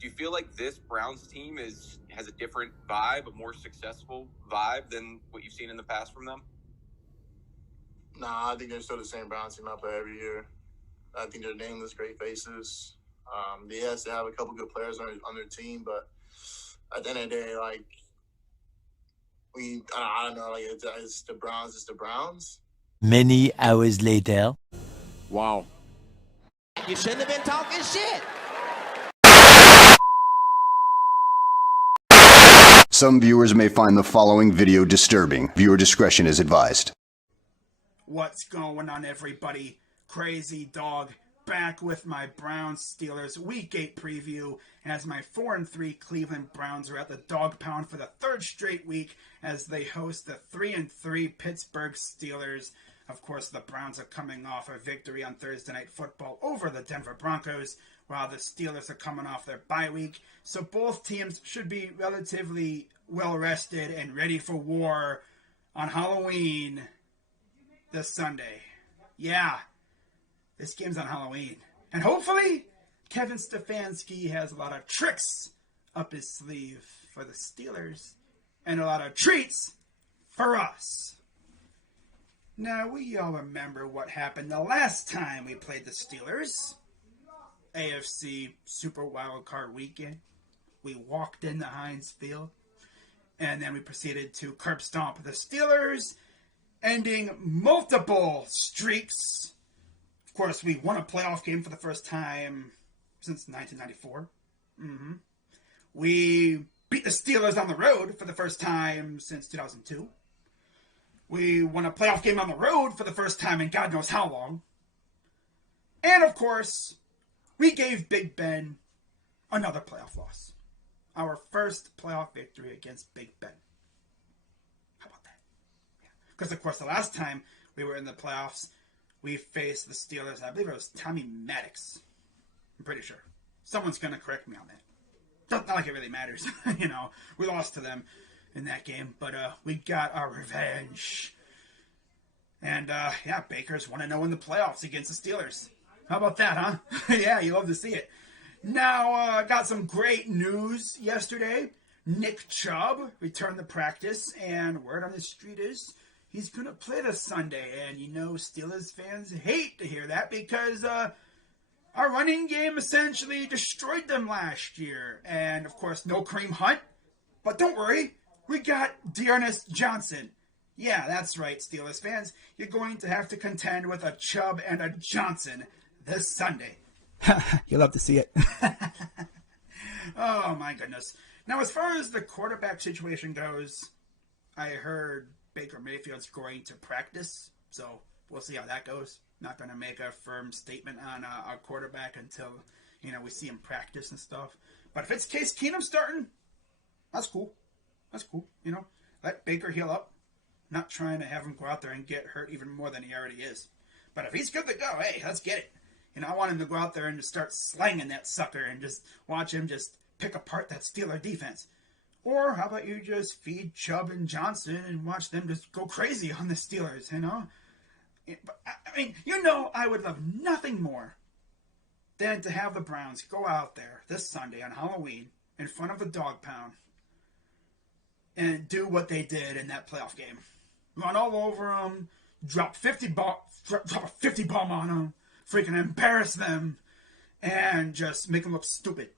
Do you feel like this Browns team has a different vibe, a more successful vibe than what you've seen in the past from them? Nah, I think they're still the same Browns team I play every year. I think they're nameless, great faces. Yes, they have a couple good players on their team, but at the end of the day, like I don't know, like it's the Browns. It's the Browns. Many hours later. Wow. You shouldn't have been talking shit. Some viewers may find the following video disturbing. Viewer discretion is advised. What's going on, everybody? Crazy Dog back with my Browns Steelers Week 8 preview as my 4-3 Cleveland Browns are at the dog pound for the third straight week as they host the 3-3 Pittsburgh Steelers. Of course, the Browns are coming off a victory on Thursday Night Football over the Denver Broncos, while the Steelers are coming off their bye week. So both teams should be relatively well rested and ready for war on Halloween this Sunday. Yeah, this game's on Halloween. And hopefully, Kevin Stefanski has a lot of tricks up his sleeve for the Steelers and a lot of treats for us. Now, we all remember what happened the last time we played the Steelers. AFC Super Wildcard Weekend. We walked into Heinz Field, and then we proceeded to curb stomp the Steelers, ending multiple streaks. Of course, we won a playoff game for the first time since 1994. We beat the Steelers on the road for the first time since 2002. We won a playoff game on the road for the first time in God knows how long. And, of course, we gave Big Ben another playoff loss. Our first playoff victory against Big Ben. How about that? Because, of course, the last time we were in the playoffs, we faced the Steelers. I believe it was Tommy Maddox. I'm pretty sure. Someone's going to correct me on that. Not like it really matters. We lost to them in that game. But we got our revenge. And, Baker's 1-0 in the playoffs against the Steelers. How about that, huh? Yeah, you love to see it. Now, got some great news yesterday. Nick Chubb returned to practice, and word on the street is he's going to play this Sunday. And Steelers fans hate to hear that because our running game essentially destroyed them last year. And, of course, no Kareem Hunt. But don't worry, we got D'Ernest Johnson. Yeah, that's right, Steelers fans. You're going to have to contend with a Chubb and a Johnson this Sunday. You'll love to see it. Oh, my goodness. Now, as far as the quarterback situation goes, I heard Baker Mayfield's going to practice, so we'll see how that goes. Not going to make a firm statement on our quarterback until, we see him practice and stuff. But if it's Case Keenum starting, that's cool. That's cool. Let Baker heal up. Not trying to have him go out there and get hurt even more than he already is. But if he's good to go, hey, let's get it. I want him to go out there and just start slanging that sucker and just watch him just pick apart that Steeler defense. Or how about you just feed Chubb and Johnson and watch them just go crazy on the Steelers, I would love nothing more than to have the Browns go out there this Sunday on Halloween in front of the dog pound and do what they did in that playoff game. Run all over them, drop a 50 bomb on them, freaking embarrass them, and just make them look stupid.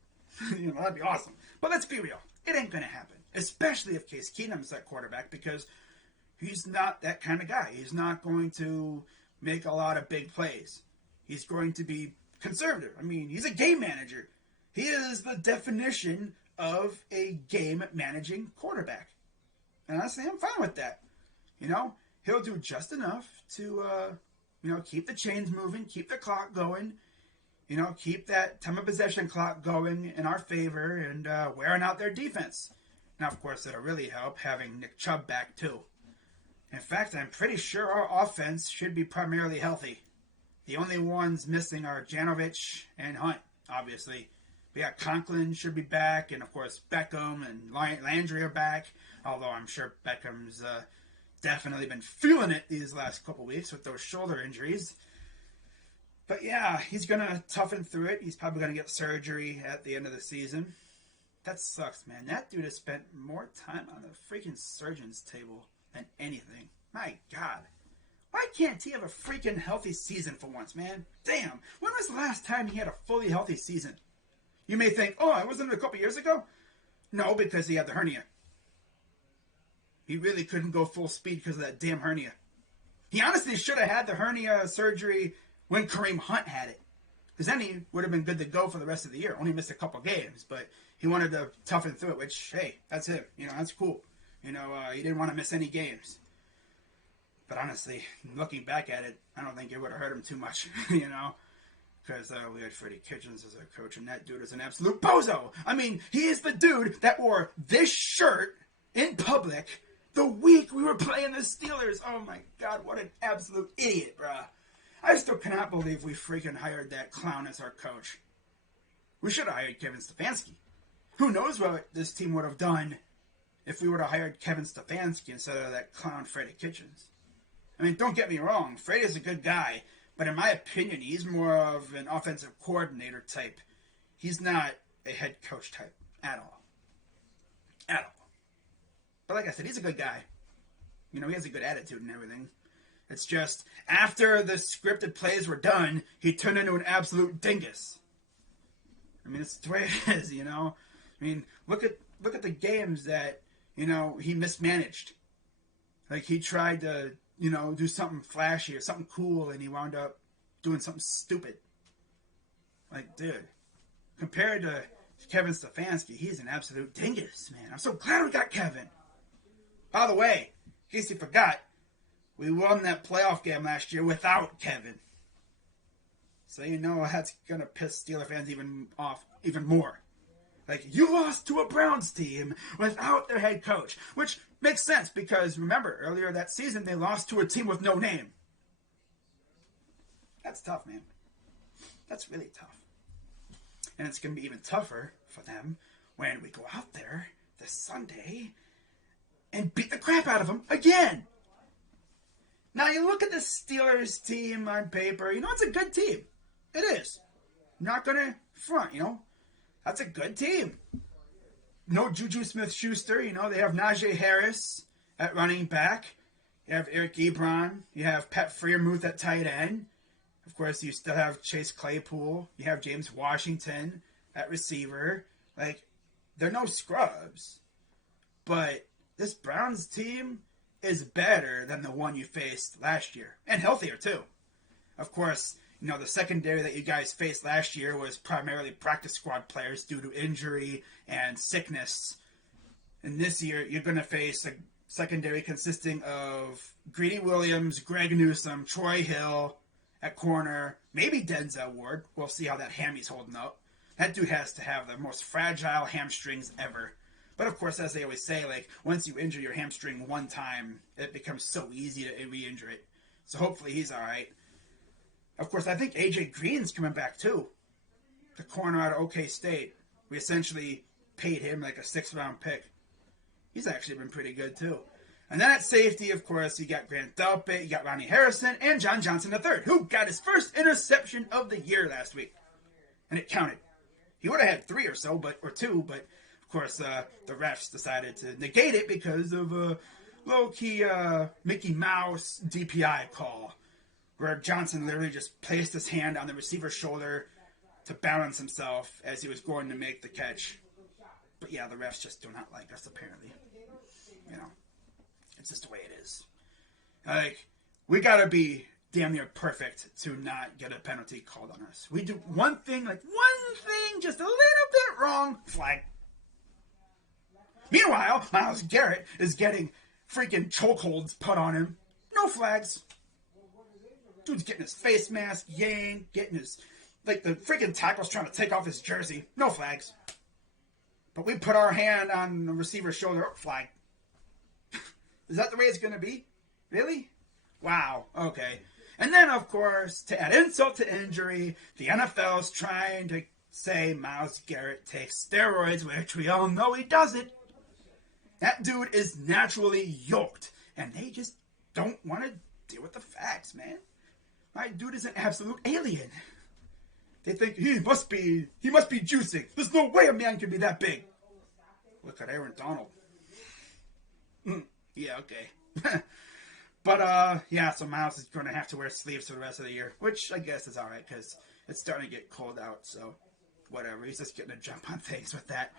That'd be awesome. But let's be real. It ain't going to happen. Especially if Case Keenum's that quarterback, because he's not that kind of guy. He's not going to make a lot of big plays. He's going to be conservative. He's a game manager. He is the definition of a game-managing quarterback. And honestly, I'm fine with that. He'll do just enough to, keep the chains moving, keep the clock going, keep that time of possession clock going in our favor and wearing out their defense. Now, of course, it'll really help having Nick Chubb back, too. In fact, I'm pretty sure our offense should be primarily healthy. The only ones missing are Janovich and Hunt, obviously. We got Conklin should be back, and, of course, Beckham and Landry are back, although I'm sure Beckham's definitely been feeling it these last couple weeks with those shoulder injuries. But yeah, he's going to toughen through it. He's probably going to get surgery at the end of the season. That sucks, man. That dude has spent more time on the freaking surgeon's table than anything. My God. Why can't he have a freaking healthy season for once, man? Damn. When was the last time he had a fully healthy season? You may think, oh, it wasn't a couple years ago? No, because he had the hernia. He really couldn't go full speed because of that damn hernia. He honestly should have had the hernia surgery when Kareem Hunt had it. Because then he would have been good to go for the rest of the year. Only missed a couple games, but he wanted to toughen through it, which, hey, that's him. That's cool. He didn't want to miss any games. But honestly, looking back at it, I don't think it would have hurt him too much, Because we had Freddie Kitchens as our coach, and that dude is an absolute bozo. I mean, he is the dude that wore this shirt in public the week we were playing the Steelers. Oh my God, what an absolute idiot, bruh. I still cannot believe we freaking hired that clown as our coach. We should have hired Kevin Stefanski. Who knows what this team would have done if we would have hired Kevin Stefanski instead of that clown Freddie Kitchens. I mean, don't get me wrong, Freddie is a good guy, but in my opinion, he's more of an offensive coordinator type. He's not a head coach type at all. At all. But like I said, he's a good guy. He has a good attitude and everything. It's just, after the scripted plays were done, he turned into an absolute dingus. I mean, it's the way it is, I mean, look at the games that, he mismanaged. Like, he tried to, do something flashy or something cool, and he wound up doing something stupid. Like, dude, compared to Kevin Stefanski, he's an absolute dingus, man. I'm so glad we got Kevin. By the way, in case you forgot, we won that playoff game last year without Kevin. So that's going to piss Steeler fans even more. Like, you lost to a Browns team without their head coach, which makes sense because, remember, earlier that season they lost to a team with no name. That's tough, man. That's really tough. And it's going to be even tougher for them when we go out there this Sunday and beat the crap out of them again. Now, you look at the Steelers team on paper, it's a good team. It is. Not going to front, That's a good team. No Juju Smith-Schuster, they have Najee Harris at running back. You have Eric Ebron. You have Pat Freiermuth at tight end. Of course, you still have Chase Claypool. You have James Washington at receiver. Like, they're no scrubs. But this Browns team is better than the one you faced last year. And healthier, too. Of course, the secondary that you guys faced last year was primarily practice squad players due to injury and sickness. And this year, you're going to face a secondary consisting of Greedy Williams, Greg Newsome, Troy Hill at corner, maybe Denzel Ward. We'll see how that hammy's holding up. That dude has to have the most fragile hamstrings ever. But of course, as they always say, like, once you injure your hamstring one time, it becomes so easy to re-injure it. So hopefully he's all right. Of course, I think A.J. Green's coming back, too. The corner out of OK State. We essentially paid him like a 6th-round pick. He's actually been pretty good, too. And then at safety, of course, you got Grant Delpit, you got Ronnie Harrison, and John Johnson III, who got his first interception of the year last week. And it counted. He would have had 3 or so, or 2, but of course, the refs decided to negate it because of a low-key Mickey Mouse DPI call, where Johnson literally just placed his hand on the receiver's shoulder to balance himself as he was going to make the catch. But yeah, the refs just do not like us, apparently. It's just the way it is. Like, we gotta be damn near perfect to not get a penalty called on us. We do one thing just a little bit wrong, flag. Meanwhile, Myles Garrett is getting freaking chokeholds put on him. No flags. Dude's getting his face mask yanked, getting his, the freaking tackle's trying to take off his jersey. No flags. But we put our hand on the receiver's shoulder. Flag. Is that the way it's going to be? Really? Wow. Okay. And then, of course, to add insult to injury, the NFL's trying to say Myles Garrett takes steroids, which we all know he doesn't. That dude is naturally yoked, and they just don't want to deal with the facts, man. My dude is an absolute alien. They think he must be juicing. There's no way a man can be that big. Look at Aaron Donald. Yeah, okay. But, yeah, so Miles is going to have to wear sleeves for the rest of the year, which I guess is alright, because it's starting to get cold out, so whatever. He's just getting a jump on things with that.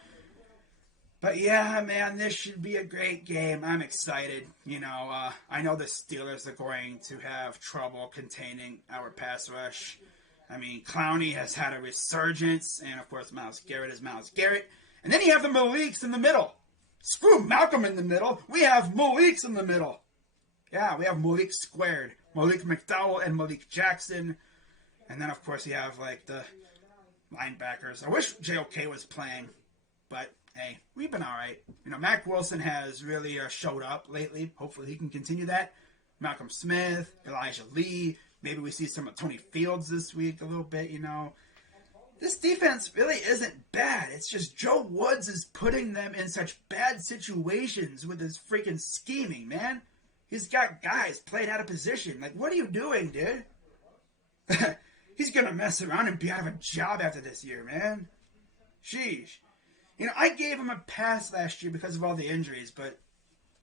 But, yeah, man, this should be a great game. I'm excited. You know, I know the Steelers are going to have trouble containing our pass rush. I mean, Clowney has had a resurgence, and, of course, Myles Garrett is Myles Garrett. And then you have the Maliks in the middle. Screw Malcolm in the middle. We have Maliks in the middle. Yeah, we have Malik squared. Malik McDowell and Malik Jackson. And then, of course, you have, like, the linebackers. I wish JOK was playing, but, hey, we've been all right. You know, Mack Wilson has really showed up lately. Hopefully he can continue that. Malcolm Smith, Elijah Lee. Maybe we see some of Tony Fields this week a little bit, you know. This defense really isn't bad. It's just Joe Woods is putting them in such bad situations with his freaking scheming, man. He's got guys playing out of position. Like, what are you doing, dude? He's going to mess around and be out of a job after this year, man. Sheesh. You know, I gave him a pass last year because of all the injuries, but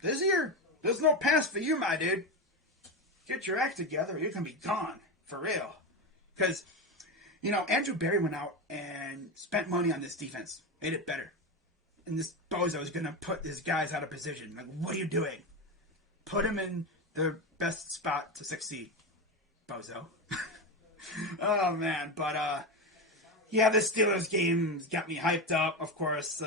this year, there's no pass for you, my dude. Get your act together or you're going to be gone. For real. Because, you know, Andrew Berry went out and spent money on this defense. Made it better. And this bozo is going to put his guys out of position. Like, what are you doing? Put him in the best spot to succeed, bozo. Oh, man. But, yeah, this Steelers game's got me hyped up. Of course,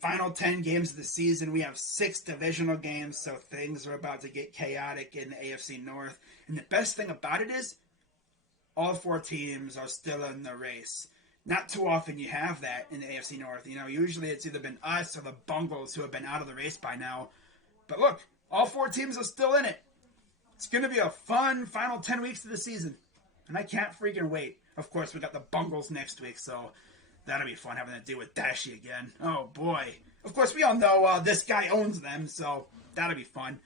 final 10 games of the season. We have 6 divisional games, so things are about to get chaotic in the AFC North. And the best thing about it is all 4 teams are still in the race. Not too often you have that in the AFC North. You know, usually it's either been us or the Bungles who have been out of the race by now. But look, all 4 teams are still in it. It's going to be a fun final 10 weeks of the season. And I can't freaking wait. Of course, we got the Bungles next week, so that'll be fun having to deal with Dashy again. Oh, boy. Of course, we all know this guy owns them, so that'll be fun.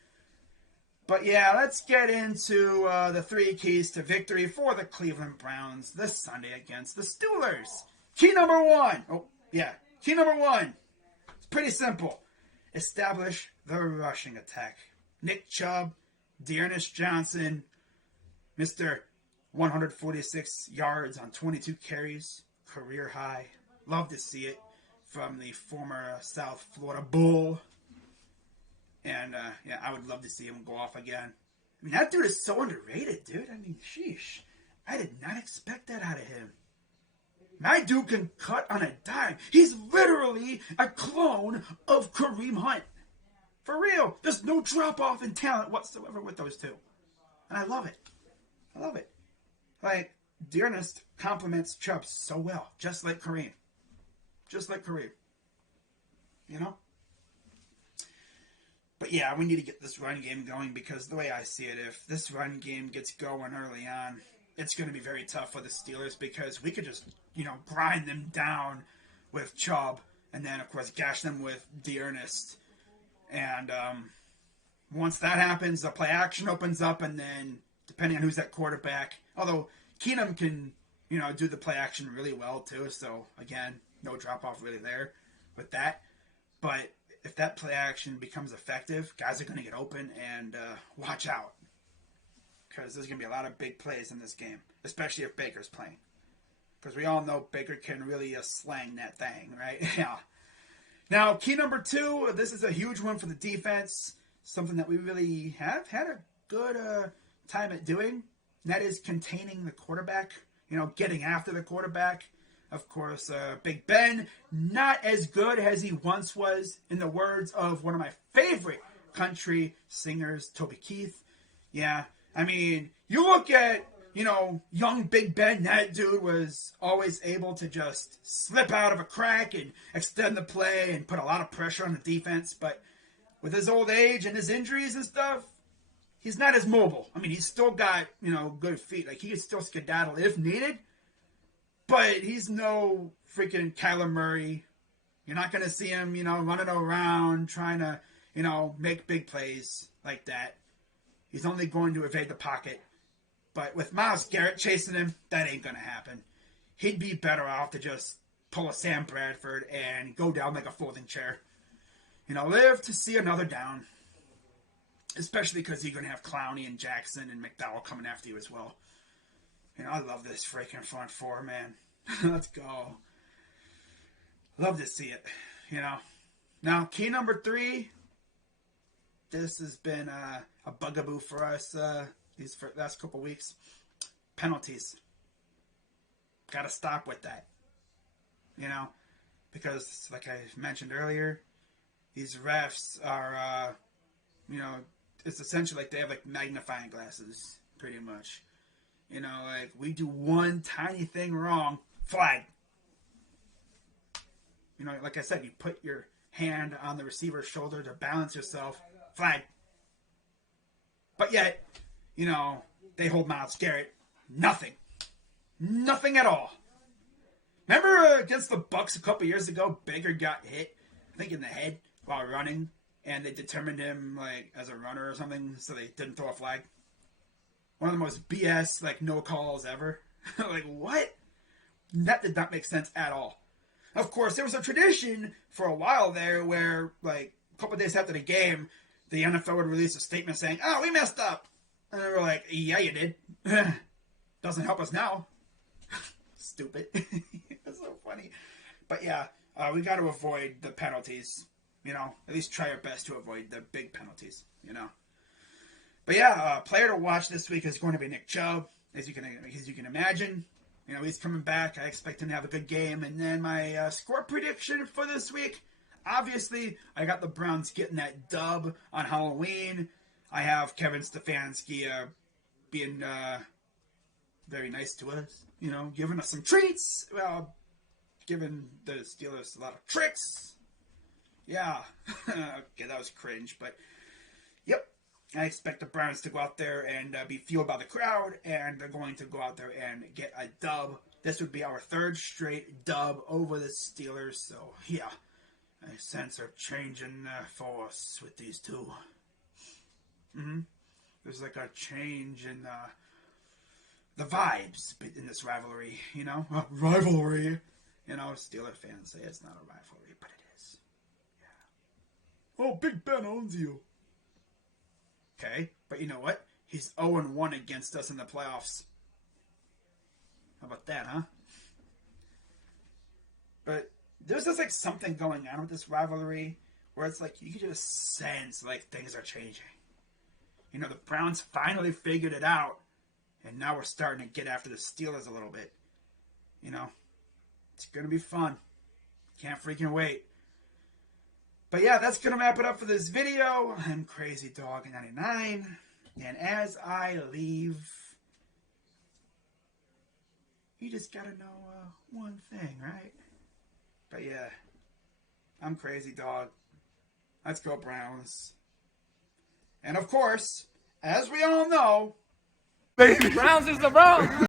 But, yeah, let's get into the 3 keys to victory for the Cleveland Browns this Sunday against the Steelers. Key number 1. Oh, yeah. Key number 1. It's pretty simple. Establish the rushing attack. Nick Chubb, Dearness Johnson, Mr. 146 yards on 22 carries, career high. Love to see it from the former South Florida Bull. And, yeah, I would love to see him go off again. I mean, that dude is so underrated, dude. I mean, sheesh. I did not expect that out of him. My dude can cut on a dime. He's literally a clone of Kareem Hunt. For real. There's no drop-off in talent whatsoever with those two. And I love it. I love it. Like, Dearness compliments Chubb so well. Just like Kareem. Just like Kareem. You know? But yeah, we need to get this run game going because the way I see it, if this run game gets going early on, it's going to be very tough for the Steelers because we could just, you know, grind them down with Chubb and then, of course, gash them with Dearness. And once that happens, the play action opens up and then, depending on who's at quarterback, although Keenum can, you know, do the play action really well too. So, again, no drop-off really there with that. But if that play action becomes effective, guys are going to get open and watch out. Because there's going to be a lot of big plays in this game, especially if Baker's playing. Because we all know Baker can really slang that thing, right? Yeah. Now, key number 2, this is a huge one for the defense. Something that we really have had a good time at doing. And that is containing the quarterback. You know, getting after the quarterback. Of course, Big Ben, not as good as he once was, in the words of one of my favorite country singers, Toby Keith. Yeah, I mean, you look at, you know, young Big Ben, that dude was always able to just slip out of a crack and extend the play and put a lot of pressure on the defense. But with his old age and his injuries and stuff, he's not as mobile. I mean, he's still got, you know, good feet. Like, he can still skedaddle if needed. But he's no freaking Kyler Murray. You're not going to see him, you know, running around trying to, you know, make big plays like that. He's only going to evade the pocket. But with Myles Garrett chasing him, that ain't going to happen. He'd be better off to just pull a Sam Bradford and go down like a folding chair. You know, live to see another down. Especially because you're going to have Clowney and Jackson and McDowell coming after you as well. You know, I love this freaking front four, man. Let's go. Love to see it, you know. Now, key number 3. This has been a bugaboo for us these last couple weeks. Penalties. Got to stop with that. You know, because like I mentioned earlier, these refs are, you know, it's essentially like they have like magnifying glasses, pretty much. You know, like we do one tiny thing wrong, flag. You know, like I said, you put your hand on the receiver's shoulder to balance yourself, flag. But yet, you know, they hold Myles Garrett, nothing. Nothing at all. Remember against the Bucks a couple years ago, Baker got hit, I think in the head while running, and they determined him like as a runner or something, so they didn't throw a flag. One of the most BS like no calls ever. Like what? That did not make sense at all. Of course, there was a tradition for a while there where like a couple of days after the game, the NFL would release a statement saying, "Oh, we messed up," and they were like, "Yeah, you did." Doesn't help us now. Stupid. It's so funny. But yeah, we got to avoid the penalties. You know, at least try our best to avoid the big penalties. You know. But yeah, player to watch this week is going to be Nick Chubb, as you can imagine. You know, he's coming back. I expect him to have a good game. And then my score prediction for this week, obviously, I got the Browns getting that dub on Halloween. I have Kevin Stefanski being very nice to us, you know, giving us some treats. Well, giving the Steelers a lot of tricks. Yeah. Okay, that was cringe, but yep. I expect the Browns to go out there and be fueled by the crowd, and they're going to go out there and get a dub. This would be our 3rd straight dub over the Steelers, so yeah, I sense a change in force with these two. There's like a change in the vibes in this rivalry, you know? Rivalry! You know, Steeler fans say it's not a rivalry, but it is. Yeah. Oh, Big Ben owns you. Okay, but you know what? He's 0-1 against us in the playoffs. How about that, huh? But there's just like something going on with this rivalry where it's like you can just sense like things are changing. You know, the Browns finally figured it out, and now we're starting to get after the Steelers a little bit. You know, it's going to be fun. Can't freaking wait. But yeah, that's going to wrap it up for this video. I'm Crazy Dog 99. And as I leave, you just got to know one thing, right? But yeah, I'm Crazy Dog. Let's go Browns. And of course, as we all know, Browns is the Browns.